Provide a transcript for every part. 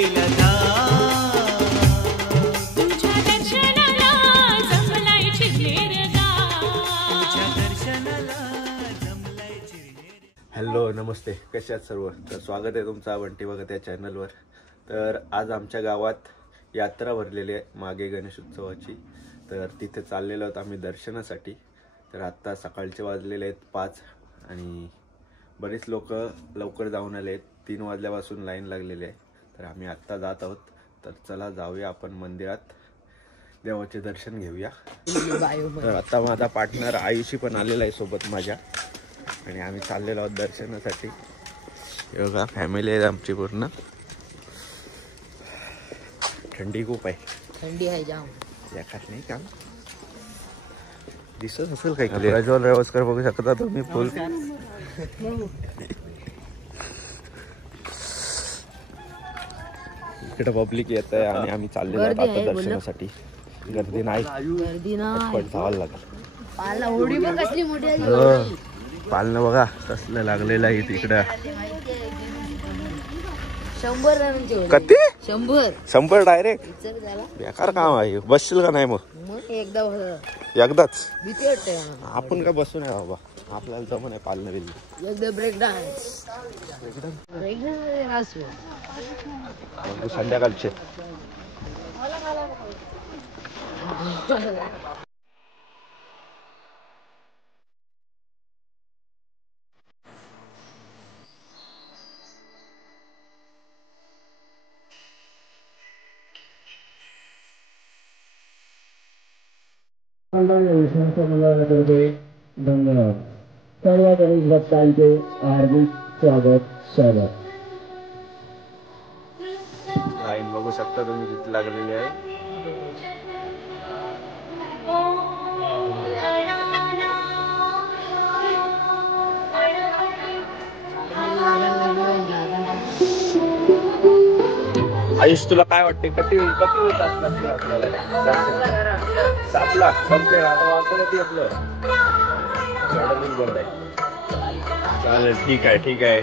लागेल हॅलो नमस्ते, कसे आहात सर्व? तर स्वागत आहे तुमचं बंटी बघत या चॅनलवर. तर आज आमच्या गावात यात्रा भरलेली आहे मागे गणेश उत्सवाची. तर तिथे चाललेलो आहोत आम्ही दर्शनासाठी. तर आत्ता सकाळचे वाजलेले आहेत 5 आणि बरेच लोक लवकर जाऊन आले आहेत. 3 वाजल्यापासून लाईन लागलेली आहे. तर आम्ही आत्ता जात आहोत. तर चला जाऊया आपण मंदिरात, देवाचे दर्शन घेऊया. तर आता माझा पार्टनर आयुषी पण आलेला आहे सोबत माझ्या आणि आम्ही चाललेलो आहोत दर्शनासाठी. बघा फॅमिली आहे आमची पूर्ण. थंडी खूप आहे. थंडी आहे जाम. या खास नाही काम दिसत असेल काही. प्रज्वल रेवस्कर बघू शकता तुम्ही फुल. इकडे पब्लिक येत आहे आणि आम्ही चाललेलो आहोत आता दर्शनासाठी. गर्दी नाही पण जावं लागेल. पालनं बघा कसलं लागलेलं आहे तिकडं. 100 रनांचे किती? 100 डायरेक्ट. बेकार काम आहे. बसशील का नाही? मग एकदाच भीती वाटते. आपण का बसू नाही बाबा, आपल्याला जमून आहे पालनं बिल. एकदा ब्रेक डान्स संध्याकाळचे. धन्यवाद. सर्व गणेश भक्तांचे हार्दिक स्वागत. लाईन बघू शकता तुम्ही किती लागलेली आहे. आयुष तुला काय वाटते किती होत असणार आपल्याला? 7 लाख कंप्लेंट आता वाजता आपलं. चालेल, ठीक आहे.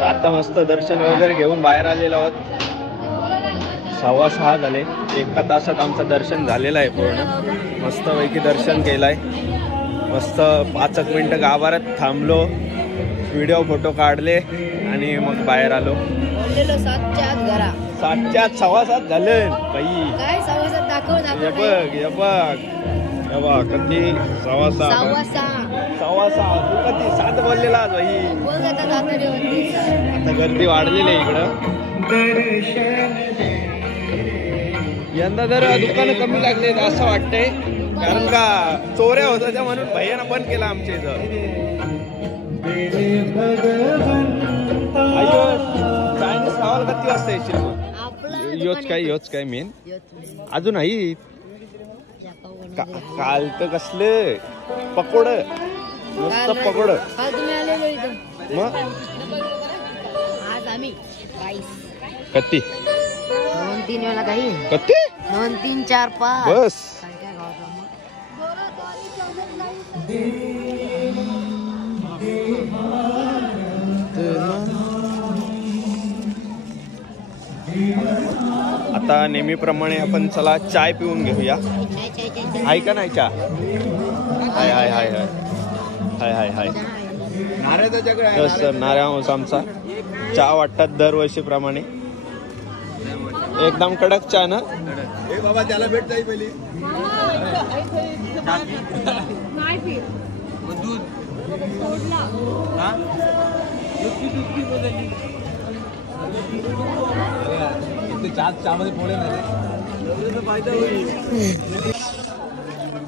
आता मस्त दर्शन वगैरे घेऊन बाहेर आलेलो आहोत. 6:15 झाले. 1 तासात आमचं दर्शन झालेलं आहे पूर्ण. मस्तपैकी दर्शन केलंय. मस्त 5 मिनिटं गाभाऱ्यात थांबलो, व्हिडिओ फोटो काढले आणि मग बाहेर आलो. 7च्या 7:15 झाले बाई. हे बघ कधी 6:15. 6:15 तू कधी 7 बोललेला आज भाई. बघ आता रात्री होती. आता गर्दी वाढलेली आहे इकडं. यंदा जर दुकानं कमी लागले असं वाटतंय, कारण का चोऱ्या होत होत्या म्हणून भैयानं बंद केला आमच्या इथं. चायनीज खावाल किती वाजता येशील मग? योच काय मेन अजून आहे. काल तर कसले पकोड, नुसतं पकोड. तुम्ही आलेलो इथं. मग आज आम्ही राईस कत्ती 2-3 वेळा काही कत्ती 2, 3, 4, 5 बस. काय काय खावतो मग. आता नेहमीप्रमाणे आपण चला चाय पिऊन घेऊया. आहे का नाही चहा? हाय हाय हाय हाय हाय हाय हाय नाऱ्या आमचा चहा वाटतात दरवर्षीप्रमाणे. एकदम कडक चहा ना बाबा. त्याला भेट जाई पहिली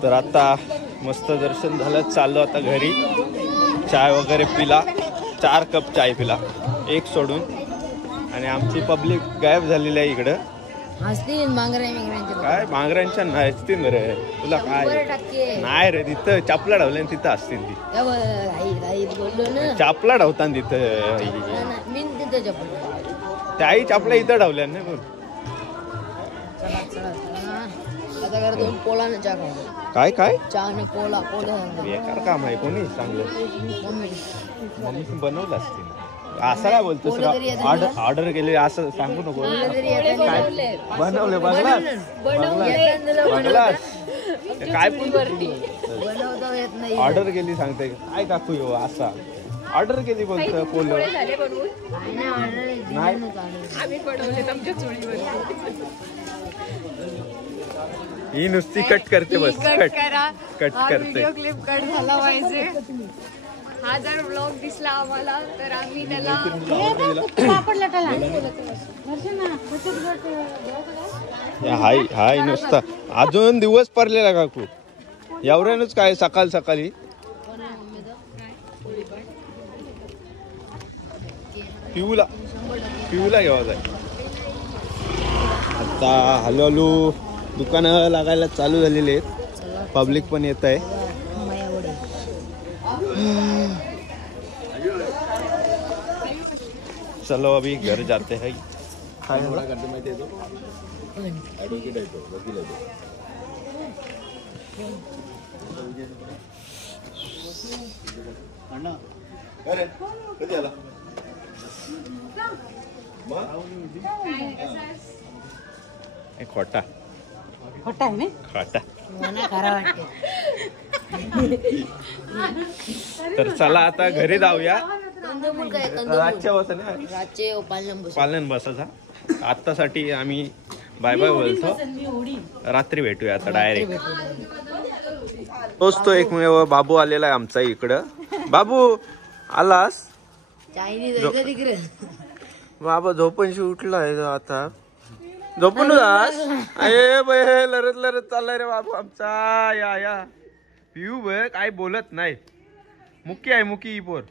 तर आता मस्त दर्शन झालं, चाललो आता घरी. चाय वगैरे पिला, 4 कप चाय पिला एक सोडून. आणि आमची पब्लिक गायब झालेली आहे इकडं. असतील मांगऱ्यांच्या काय मांगऱ्यांच्या नसतील रे, तुला काय नाही रे. तिथं चापला ढवल्या तिथं असतील ती. बोललो ना चापला ढवतात तिथं. मी तिथं चपल त्याही चापल्या इथं ढवल्या नाही पण. आता कर 2 पोळानं चहा खाऊ. काय काय चहाने पोळा बेकार काम आहे. कोणी चांगलं मम्मी मम्मी बनवलं असतील. असं काय बोलतोस? ऑर्डर केले असं सांगू नको. बनवले बघलास काय बनवता येत नाही. ऑर्डर केली सांगते काय काकू यो असा ऑर्डर केली बोलतो पोलो नाही. ही नुसती कट करते बस. कट करते. क्लिप कट झाला पाहिजे. हा जर ब्लॉग दिसला आम्हाला तर आम्ही त्याला हाय हाय नुसता अजून दिवस पडलेला काकू एवढ्यानच काय सकाळी पिऊला घेवा जाय. आता हळूहळू दुकानं लागायला चालू झालेली आहेत. पब्लिक पण येत आहे. चलो अभी घर जाते हैं. खोटा आहे ना खोटा. मला खरं वाटतं. तर चला आता घरी जाऊया. कंदमूळ काय रातच्या बस रातचे पालन बसाचा. आत्तासाठी आम्ही बाय बाय बोलतो. रात्री भेटूया आता डायरेक्ट. तोच तो एकमेव बाबू आलेला आहे आमचा इकडं. बाबू आलास? चायनीज तिकडे बाबा झोपणशी उठला आहे आता. झोपून जास. अरे बे लरत चाललाय रे बाबू आमचा. या पिऊ बे काय बोलत नाही. मुकी आहे मुकी पोर.